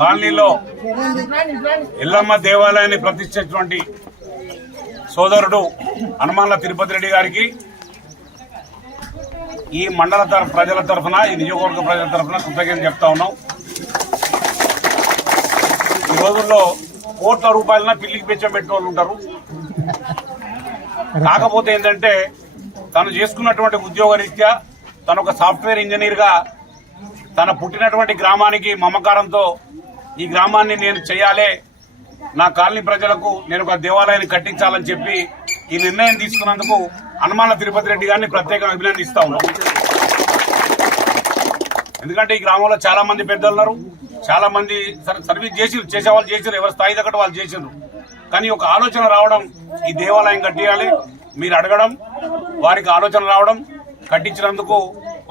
కాలనీలో ఎల్లమ్మ దేవాలయాన్ని ప్రతిష్ఠించినటువంటి సోదరుడు హనుమాన్ల తిరుపతి రెడ్డి గారికి ఈ మండల తరఫు ప్రజల తరఫున ఈ నియోజకవర్గ ప్రజల తరఫున కృతజ్ఞతలు చెప్తా ఉన్నాం. ఈ రోజుల్లో కోట్ల రూపాయలన పిల్లికి పెంచం పెట్టిన వాళ్ళు ఉంటారు. కాకపోతే ఏంటంటే తను చేసుకున్నటువంటి ఉద్యోగ రీత్యా తను ఒక సాఫ్ట్వేర్ ఇంజనీర్గా తన పుట్టినటువంటి గ్రామానికి మమకారంతో ఈ గ్రామాన్ని నేను చేయాలి. నా కాలనీ ప్రజలకు నేను ఒక దేవాలయాన్ని కట్టించాలని చెప్పి ఈ నిర్ణయం తీసుకున్నందుకు హనుమాన తిరుపతి రెడ్డి గారిని ప్రత్యేకంగా అభినందిస్తా ఉన్నాం. ఎందుకంటే ఈ గ్రామంలో చాలా మంది పెద్దలు ఉన్నారు. చాలా మంది సర్వీస్ చేసి చేసే వాళ్ళు చేసారు ఎవరి స్థాయి తగ్గట్టు వాళ్ళు చేసారు. కానీ ఒక ఆలోచన రావడం ఈ దేవాలయం కట్టియాలి మీరు అడగడం వారికి ఆలోచన రావడం కట్టించినందుకు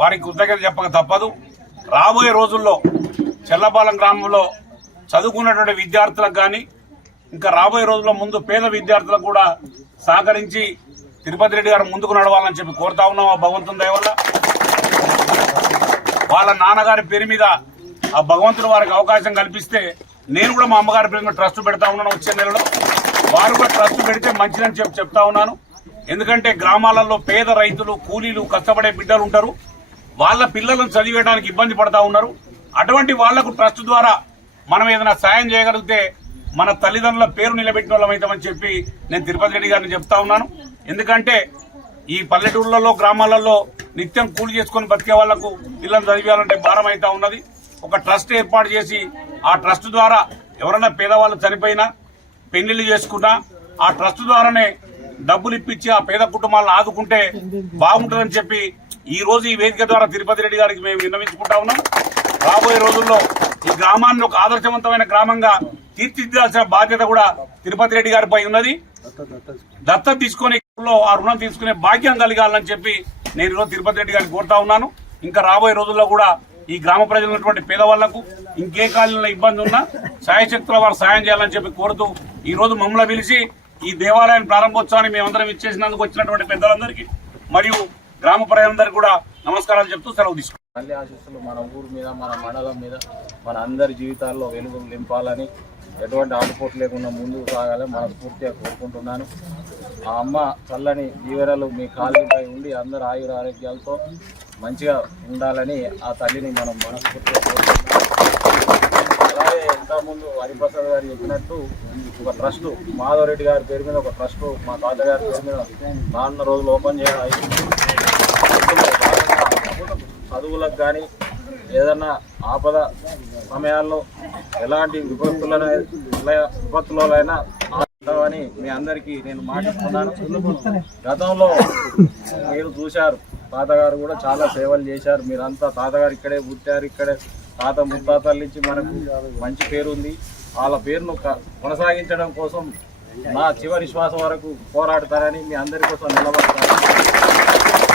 వారికి కృతజ్ఞత చెప్పక తప్పదు. రాబోయే రోజుల్లో చెల్లపాలెం గ్రామంలో చదువుకున్నటువంటి విద్యార్థులకు కానీ ఇంకా రాబోయే రోజుల్లో ముందు పేద విద్యార్థులకు కూడా సహకరించి తిరుపతి రెడ్డి గారు ముందుకు నడవాలని చెప్పి కోరుతా ఉన్నాం ఆ భగవంతుని దయవల్ల వాళ్ళ నాన్నగారి పేరు మీద ఆ భగవంతుడు వారికి అవకాశం కల్పిస్తే నేను కూడా మా అమ్మగారి పేరు మీద ట్రస్ట్ పెడతా ఉన్నాను వచ్చే నెలలో. వారు కూడా ట్రస్ట్ పెడితే మంచిదని చెప్పి చెప్తా ఉన్నాను. ఎందుకంటే గ్రామాలలో పేద రైతులు కూలీలు కష్టపడే బిడ్డలు ఉంటారు. వాళ్ళ పిల్లలను చదివేయడానికి ఇబ్బంది పడతా ఉన్నారు. అటువంటి వాళ్ళకు ట్రస్ట్ ద్వారా మనం ఏదైనా సాయం చేయగలిగితే మన తల్లిదండ్రుల పేరు నిలబెట్టిన వాళ్ళమైతామని చెప్పి నేను తిరుపతి రెడ్డి గారిని చెప్తా ఉన్నాను. ఎందుకంటే ఈ పల్లెటూళ్ళలో గ్రామాలలో నిత్యం కూలి చేసుకొని బతికే వాళ్ళకు పిల్లలు చదివేయాలంటే భారం అవుతా ఉన్నది. ఒక ట్రస్ట్ ఏర్పాటు చేసి ఆ ట్రస్ట్ ద్వారా ఎవరైనా పేదవాళ్ళు చనిపోయినా పెళ్ళిళ్ళు చేసుకున్నా ఆ ట్రస్ట్ ద్వారానే డబ్బులు ఇప్పించి ఆ పేద కుటుంబాలను ఆదుకుంటే బాగుంటుందని చెప్పి ఈ రోజు ఈ వేదిక ద్వారా తిరుపతి రెడ్డి గారికి మేము విన్నవించుకుంటా ఉన్నాం. రాబోయే రోజుల్లో ఈ గ్రామాన్ని ఒక ఆదర్శవంతమైన గ్రామంగా తీర్చిదిద్దాల్సిన బాధ్యత కూడా తిరుపతి రెడ్డి గారిపై ఉన్నది. దత్తత తీసుకొని లో ఆ రుణం తీసుకునే భాగ్యం కలగాలని చెప్పి నేను ఈరోజు తిరుపతి రెడ్డి గారిని కోరుతా ఉన్నాను. ఇంకా రాబోయే రోజుల్లో కూడా ఈ గ్రామ ప్రజలు ఉన్నటువంటి పేదవాళ్ళకు ఇంకే కాలంలో ఇబ్బంది ఉన్నా సాయశక్తుల వారు సాయం చేయాలని చెప్పి కోరుతూ ఈ రోజు మమ్మల్ని పిలిచి ఈ దేవాలయం ప్రారంభోత్సవాన్ని మేమందరం ఇచ్చేసినందుకు వచ్చినటువంటి పెద్దలందరికీ మరియు గ్రామ ప్రజలందరికీ కూడా నమస్కారాలు చెప్తూ సెలవు తీసుకుంటాం తల్లి ఆశీస్సులు మన ఊరు మీద మన మండలం మీద మన అందరి జీవితాల్లో వెలుగులు నింపాలని ఎటువంటి ఆటుపోటు లేకుండా ముందుకు సాగాలని మనస్ఫూర్తిగా కోరుకుంటున్నాను. ఆ అమ్మ చల్లని దీవెనలు మీ కాళ్ళపై ఉండి అందరు ఆయుర ఆరోగ్యాలతో మంచిగా ఉండాలని ఆ తల్లిని మనం మనస్ఫూర్తిగా కోరుకుంటున్నాం అలాగే ఇంతకుముందు హరిప్రసాద్ గారు చెప్పినట్టు ఒక ట్రస్ట్ మాధవరెడ్డి గారి పేరు మీద ఒక ట్రస్ట్ మా తాతగారి పేరు మీద నాన్న రోజులు ఓపెన్ చేయడం చదువులకు కానీ ఏదన్నా ఆపద సమయాల్లో ఎలాంటి విపత్తులను విపత్తులైనా అని మీ అందరికీ నేను మాట్లాడుతున్నాను గతంలో మీరు చూశారు తాతగారు కూడా చాలా సేవలు చేశారు. మీరంతా తాతగారు ఇక్కడే పుట్టారు ఇక్కడే తాత ముత్తాతల నుంచి మనకు మంచి పేరు ఉంది. వాళ్ళ పేరును క- కొనసాగించడం కోసం నా చివరి శ్వాస వరకు పోరాడతారని మీ అందరి కోసం నిలబడతాను.